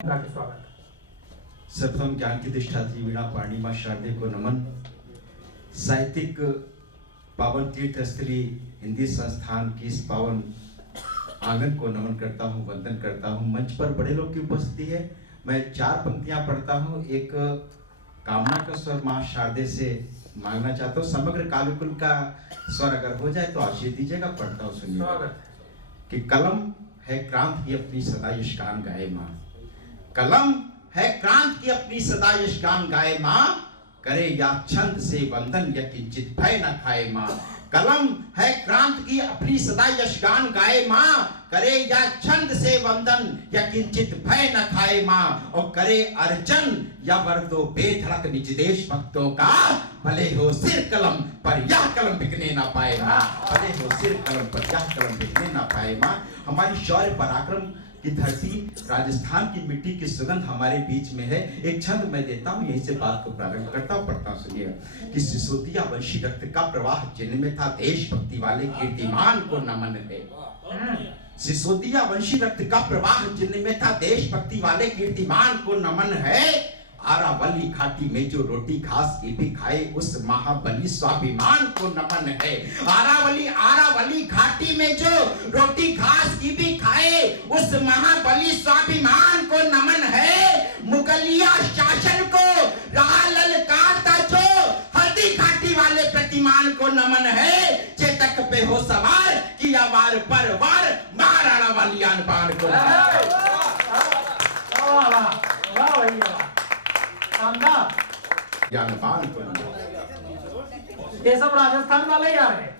स्वागत। सर्वप्रथम ज्ञान की अधिष्ठात्री वीणा पाणी मां शारदे को नमन। साहित्यिक पावन तीर्थ स्थली हिंदी संस्थान की इस पावन आंगन को नमन करता हूँ, वंदन करता हूँ। मंच पर बड़े लोग की उपस्थिति है। मैं 4 पंक्तियां पढ़ता हूँ। एक कामना का स्वर मां शारदे से मांगना चाहता हूँ। समग्र काव्यकुल का स्वर अगर हो जाए तो आशीष दीजिएगा। पढ़ता हूँ, सुनिए कि कलम है क्रांत की अपनी सदा यशगान गाए माँ। कलम है क्रांत की अपनी सदा यशगान गाए माँ। करे या छंद से वंदन या किंचित भय न खाए माँ। कलम है क्रांत की अपनी सदा यशगान गाए माँ। करे या छंद से वंदन या किंचित भय न खाए माँ। और करे अर्चन या वर दो बेधड़क निज देश भक्तों का। भले हो सिर कलम पर यह कलम बिकने ना पाए माँ। भले हो सिर कलम पर यह कलम बिकने ना पाए माँ। हमारी शौर्य पराक्रम की धरती राजस्थान की मिट्टी की सुगंध हमारे बीच में है। एक छंद मैं देता हूँ, यहीं से बात को प्रारंभ करता हूँ, पढ़ता हूँ, सुनिएगा कि सिसोदिया वंशी रक्त का प्रवाह जिनमें था देशभक्ति वाले कीर्तिमान को नमन है। सिसोदिया वंशी रक्त का प्रवाह जिनमें था देशभक्ति वाले कीर्तिमान को नमन है। आरावली घाटी में जो रोटी घास की भी खाए उस महाबली स्वाभिमान को नमन है। आरावली घाटी में जो रोटी घास की भी खाए उस महाबली स्वाभिमान को नमन है। मुगलिया शासन को राह ललकारता जो हल्दी घाटी वाले प्रतिमान को नमन है। चेतक पे हो सवार किया वार पर वार महाराणा वाली आनबान को ज्ञानपान को ये सब राजस्थान वाले ही आ रहे हैं।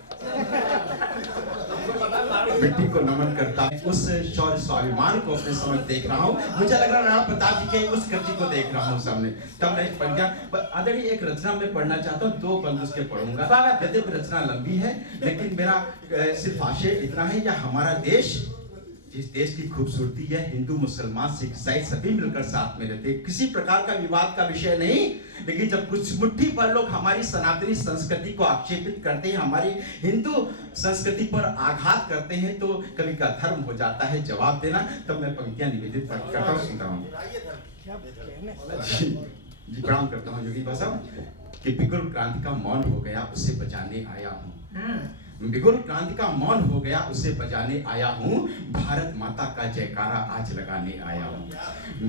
मिट्टी को नमन करता है। उस शौर्य स्वाभिमान को अपने समझ देख रहा हूँ। मुझे लग रहा है राणा प्रताप जी के उस कृति को देख रहा हूँ सामने। तब मैं पढ़ गया। आदरणीय एक रचना में पढ़ना चाहता हूँ, 2 बंद उसके पढ़ूंगा। यद्यपि रचना लंबी है लेकिन मेरा सिर्फ आशय इतना है, या हमारा देश जिस देश की खूबसूरती है, हिंदू मुसलमान सिख ईसाई सभी मिलकर साथ में रहते, किसी प्रकार का विवाद का विषय नहीं। लेकिन जब कुछ मुट्ठी पर लोग हमारी सनातनी संस्कृति को आक्षेपित करते हैं, हमारी हिंदू संस्कृति पर आघात करते हैं, तो कभी का धर्म हो जाता है जवाब देना। तब मैं पंक्तियां निवेदित करता हूँ, सुनता हूँ। जी प्रणाम करता हूँ योगी साहब कि बिगुल क्रांति का मौन हो गया उसे बजाने आया हूँ। बिगुल क्रांति का मौन हो गया उसे बजाने आया हूँ। भारत माता का जयकारा आज लगाने आया हूँ।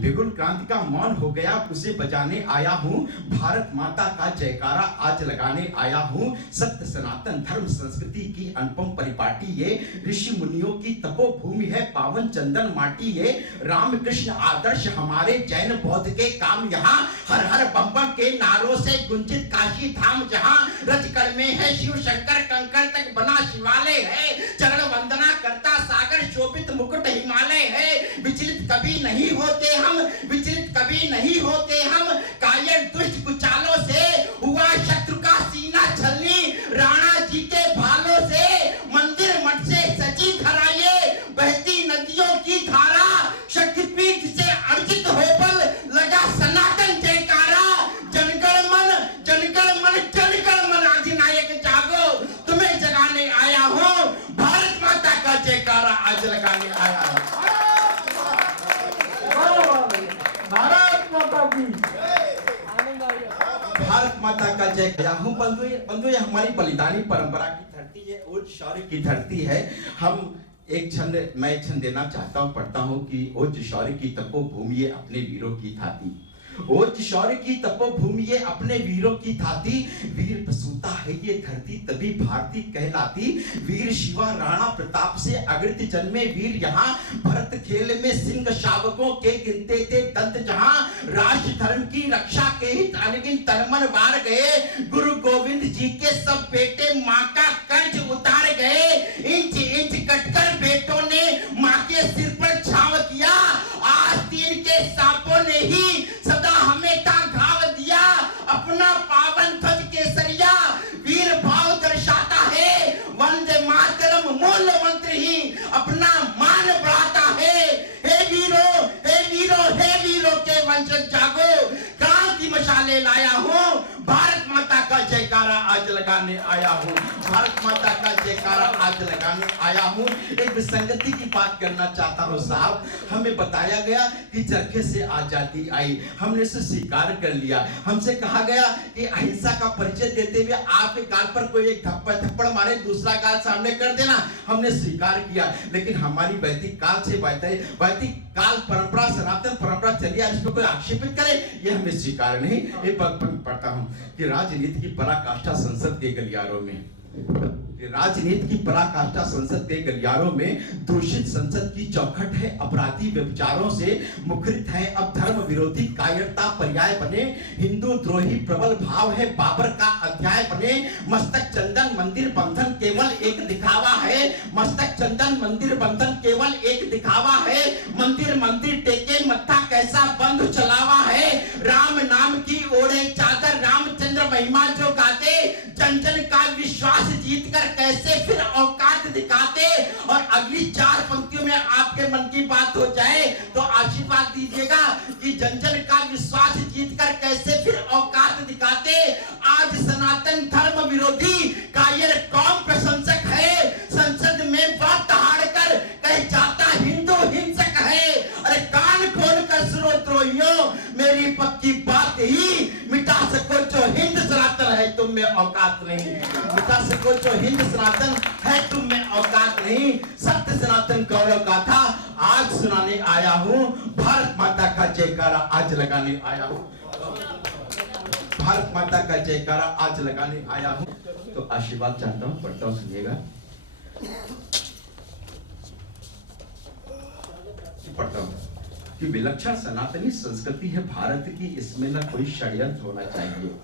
बिगुल क्रांति का मौन हो गया उसे बजाने आया हूँ। भारत माता का जयकारा आज लगाने आया हूँ। सत्य सनातन धर्म संस्कृति की अनुपम परिपाटी ये। ऋषि मुनियों की तपोभूमि है पावन चंदन माटी ये। राम कृष्ण आदर्श हमारे जैन बौद्ध के काम यहाँ। हर हर बम बम के नारों से गुंजित काशी धाम जहाँ। रजकल में है शिव शंकर कंकर तक बना शिवालय है। चरण वंदना करता सागर शोभित मुकुट हिमालय है। विचलित कभी नहीं होते हम, विचलित कभी नहीं होते हम। कायर दुष्ट कुचालों से हुआ शत्रु का सीना छलनी। राणा जी के भालों से मंदिर मठ से सजी धरा ये। बहती नदियों की धारा शक्तिपीठ से अर्जित होबल लगा सनातन जयकारा। जनगण मन अधिनायक जागो तुम्हें जगाने आया हूँ। भारत माता का जयकारा आज लगाने आया हूँ। भारत माता की भारत माता का जय आया हूँ। बंधु ये हमारी बलिदानी परंपरा की धरती है, उच्च शौर्य की धरती है। हम एक छंद मैं एक छंद देना चाहता हूँ, पढ़ता हूँ कि उच्च शौर्य की तपोभूमि ये अपने वीरों की थाती। उच्च शौर्य की तपोभूमि ये अपने वीरों की थाती। वीर प्रसूता है ये धरती तभी भारती कहलाती। वीर शिवा राणा प्रताप से अग्रत जन्मे वीर यहाँ। भरत खेल में सिंह शावकों के गिनते थे दंत जहाँ। राष्ट्र धर्म की रक्षा के हित अनगिन तनमन वार गए। गुरु गोविंद जी के सब बेटे माँ का कर्ज उतार गए। इंच इंच कटकर बेटों ने माँ के सिर पर छाव किया। आस्तीन के सांपों ने ही सदा हमें का घाव दिया। अपना पावन ध्वज केसरिया वीर भाव दर्शाता है। वंदे मातरम मूल मंत्र ही अपना मान बढ़ाता है। हे वीरों हे वीरों हे वीरों के वंशज जागो। क्रांति मशाले लाया हूँ। भारत माता का का जयकारा आज लगाने आया हूँ, भारत माता का जयकारा आज लगाने आया हूँ। एक विसंगति की बात करना चाहता हूँ साहब, हमें बताया गया कि चरखे से आजादी आई, हमने इसे स्वीकार कर लिया। हमसे कहा गया कि अहिंसा का परिचय देते हुए आपके गाल पर कोई एक थप्पड़ मारे, दूसरा गाल सामने कर देना, हमने स्वीकार किया। लेकिन हमारी वैदिक काल से वैदिक काल परंपरा, सनातन परंपरा चली आ, इसको कोई आक्षेपित करे, ये हमें स्वीकार नहीं। एक पढ़ता हूं कि राजनीति की पराकाष्ठा संसद के गलियारों में, राजनीति की पराकाष्ठा संसद के गलियारों में दूषित संसद की चौखट है, अपराधी व्यभिचारों से मुखरित है, अब धर्म विरोधी कायरता पर्याय बने, हिंदू द्रोही प्रबल भाव है बाबर का अध्याय बने, मस्तक चंदन मंदिर बंधन केवल एक दिखावा है, मस्तक चंदन मंदिर बंधन केवल एक दिखावा है, मंदिर मंदिर टेके मत्था कैसा बंध चलावा है, राम नाम की ओढ़े चादर रामचंद्र महिमा जो गाते, जन जन का विश्वास जीत कर कैसे फिर औकात दिखाते। और अगली 4 पंक्तियों में आपके मन की बात हो जाए तो आशीर्वाद दीजिएगा कि जन जन का विश्वास जीत कर कैसे फिर औकात दिखाते। आज सनातन धर्म विरोधी कायर कौम प्रशंसक है, संसद में बात दहाड़ कर कह जाता हिंदू हिंसक है। अरे कान खोल कर सुनो द्रोहियों, मेरी पक्की बात ही मिटा सको जो हिंद सनातन है तुम में औकात नहीं, मिटा सको जो हिंद सनातन है तुम में औकात नहीं। सत्य सनातन गौरव गाथा आज सुनाने आया हूँ, भारत माता का जयकारा आज लगाने आया हूँ, भारत माता का जयकारा आज लगाने आया हूँ। तो आशीर्वाद चाहता हूँ, पढ़ता हूँ, सुनिएगा। पढ़ता हूँ कि विलक्षण सनातनी संस्कृति है भारत की, इसमें न कोई षड्यंत्र होना चाहिए।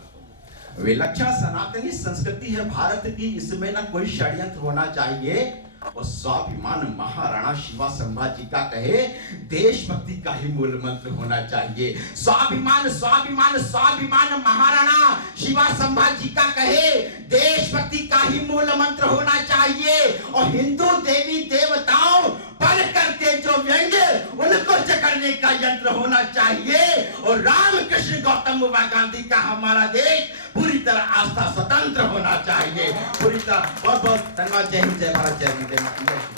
विलक्षण सनातनी संस्कृति है भारत की, इसमें न कोई षड्यंत्र होना चाहिए। और स्वाभिमान महाराणा शिवा संभाजी का कहे, देशभक्ति का ही मूल मंत्र होना चाहिए। स्वाभिमान स्वाभिमान स्वाभिमान महाराणा शिवा संभाजी का कहे, देशभक्ति का ही मूल मंत्र होना चाहिए। और हिंदू देवी देवताओं पर करते जो व्यंग, उनको जकड़ने का यंत्र होना चाहिए। और रामकृष्ण गौतम बुद्ध गांधी का हमारा देश पूरी तरह आस्था स्वतंत्र होना चाहिए, पूरी तरह। बहुत बहुत धन्यवाद। जय हिंद, जय भारत, जय हिंद, जय माता।